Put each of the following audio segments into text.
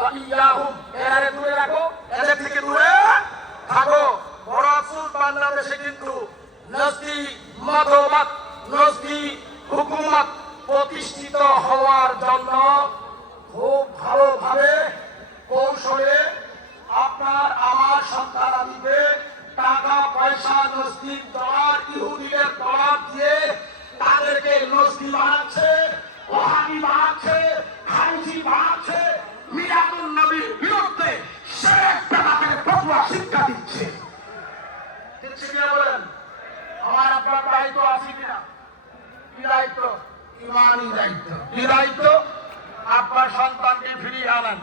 ওয়া ইয়াহুম, এরা দূরে রাখো, এদের থেকে দূরে থাকো। রাসূল বাংলাদেশে কিন্তু নজদি মতবাদ, নজদি হুকুমত প্রতিষ্ঠিত হওয়ার জন্য খুব ভালোভাবে কৌশলে আপনার আমার সন্তানাদিকে টাকা পয়সা নজদিক ডলার ইহুদিদের ডলার দিয়ে তাদেরকে নজদি বানাচ্ছে, ওহাবি বানাচ্ছে, খারিজি বানাচ্ছে, মিলাদুন নবীর বিরুদ্ধে শিরক বেদাতের ফতোয়া শিক্ষা দিচ্ছে। দিচ্ছে কিনা বলেন? আমার আপনার দায়িত্ব আছে কিনা? কি দায়িত্ব? ইমানি দায়িত্ব। কি দায়িত্ব? আপনার সন্তানকে ফিরিয়ে আনেন,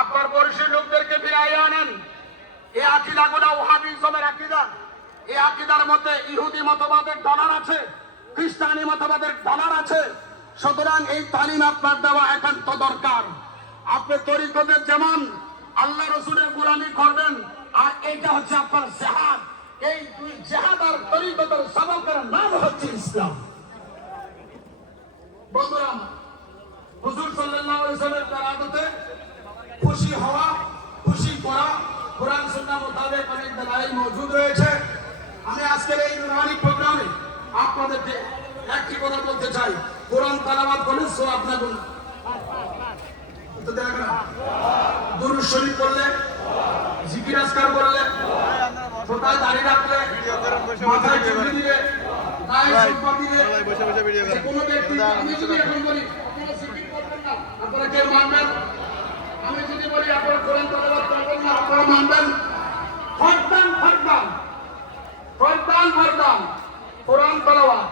আপনার পরিষদ লোকদেরকে ফিরিয়ে আনেন। এই আকীদাগুলো ওহাবিজমের আকীদা। এই আকীদার মধ্যে ইহুদি মতবাদের ডলার আছে, খ্রিস্টানি মতবাদের ডলার আছে। সুতরাং এই তালিম আপনার দেওয়া একান্ত দরকার। আপনি তরিকতের যেমন আল্লাহ রসুলের গোলামি করবেন, আর এইটা হচ্ছে আপনার জিহাদ। এই দুই জিহাদ আর তরিকতের সবকের নাম হচ্ছে ইসলাম। বন্ধুরা, হুজুর সাল্লাল্লাহু আলাইহি ওয়াসাল্লামের আদতে খুশি হওয়া, খুশি করা, কোরআন সুন্নাহ মোতাবেক অনেক দলাইল মওজুদ রয়েছে। আমি আজকের এই নুরানি প্রোগ্রামে আপনাদেরকে একটি কথা বলতে চাই। কোরআন তেলাওয়াত করলে সওয়াব না গুনাহ? তো দেখেন, দুরূদ শরীফ পড়লে, জিকির আজকার করলে, কোথায় দাঁড়িয়ে রাখলে, মাথায় চুল দিলে, গায়ে সুপা দিলে, কোনো ব্যক্তি, আমি যদি এখন বলি আপনারা জিকির করবেন না, আপনারা কেউ মানবেন? আমি যদি বলি আপনারা কোরআন তেলাওয়াত করবেন না, আপনারা মানবেন? ফরদান ফরদান ফরদান ফরদান কোরআন তেলাওয়াত,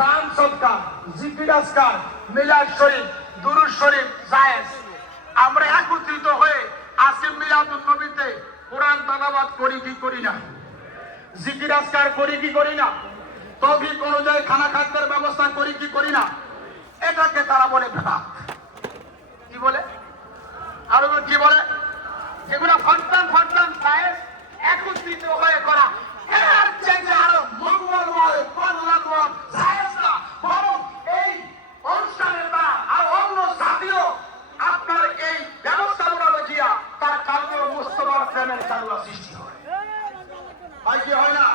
দান সদকা, জিকির আজকার, মিলাদ শরীফ, দুরূদ শরীফ জায়েজ। আমরা একত্রিত হয়ে আসিম মিলাদুন নবীতে কোরআন তেলাওয়াত করি কি করি না? জিকির আজকার করি কি করি না? তৌফিক অনুযায়ী খানা খাদ্যের ব্যবস্থা করি কি করি না? এটাকে তারা বলে বেদাত। কি বলে? আর কি বলে? যেগুলো ফরদান ফরদান জায়েজ একত্রিত হয়ে করা, এর চেয়ে আরো মঙ্গলময়, কল্যাণময় জায়েজ না, বরং এই অনুষ্ঠানের দ্বারা আর অন্য জাতীয় আপনার এই ব্যবস্থাগুলো দেখিয়া তার কালকে মুস্তফার প্রেমের চালুয়া সৃষ্টি হয়। হয় কি হয় না?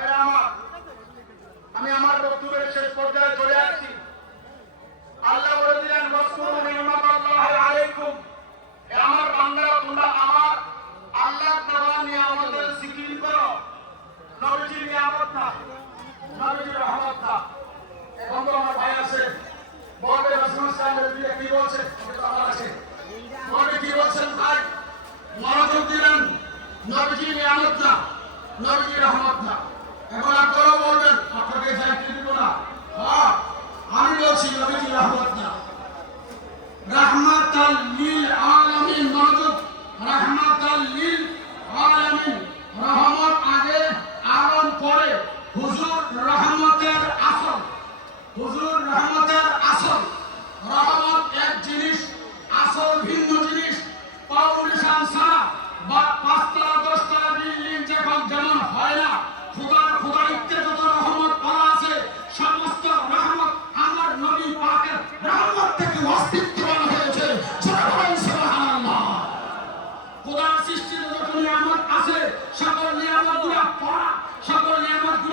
এরা আমার, আমি আমার বক্তব্যের শেষ পর্যায়ে চলে আসছি। আল্লাহ বলে দিলেন, ওয়াসকুরু নি'মাতাল্লাহি আলাইকুম। আমার বান্দারা, তোমরা আমার আল্লাহর দেওয়া নিয়ামতের জিকির করো। নবীজির নিয়ামত না, নবীজির রহমত না। এখন তো আমার ভাই আছে, বলবে রাসূল সাল্লাল্লাহু আলাইহি ওয়াসাল্লাম কি বলছে? আমার আছে, বলবে কি বলছেন ভাই? মনোযোগ দিবেন। নবীজির নিয়ামত না, নবীজির রহমত না। এখন আপনারা বলবেন আপনাকে চাকরি দিব না। হ্যাঁ, আমি বলছি নবীজির রহমত না, রাহমাতাল লিল আলামিন। মনোযোগ, রাহমাতাল লিল আলামিন। রহমত আগে, আরাম পরে। হুজুর রহমতের আসল, হুজুর রহমতের আসল। রহমত এক জিনিস, আসল ভিন্ন জিনিস। ফাউন্ডেশন ছাড়া বা ৫ তলা ১০ তলা বিল্ডিং যেমন হয় না, খুদাইতে যত রহমত করা আছে, সমস্ত রহমত আমার নবী পাকের রহমত থেকে অস্তিত্ববান হয়েছে। সুবহানাল্লাহ। খোদার সৃষ্টির যত নিয়ামত আছে, সকল নিয়ামতগুলো পড়া, সকল নিয়ামতগুলো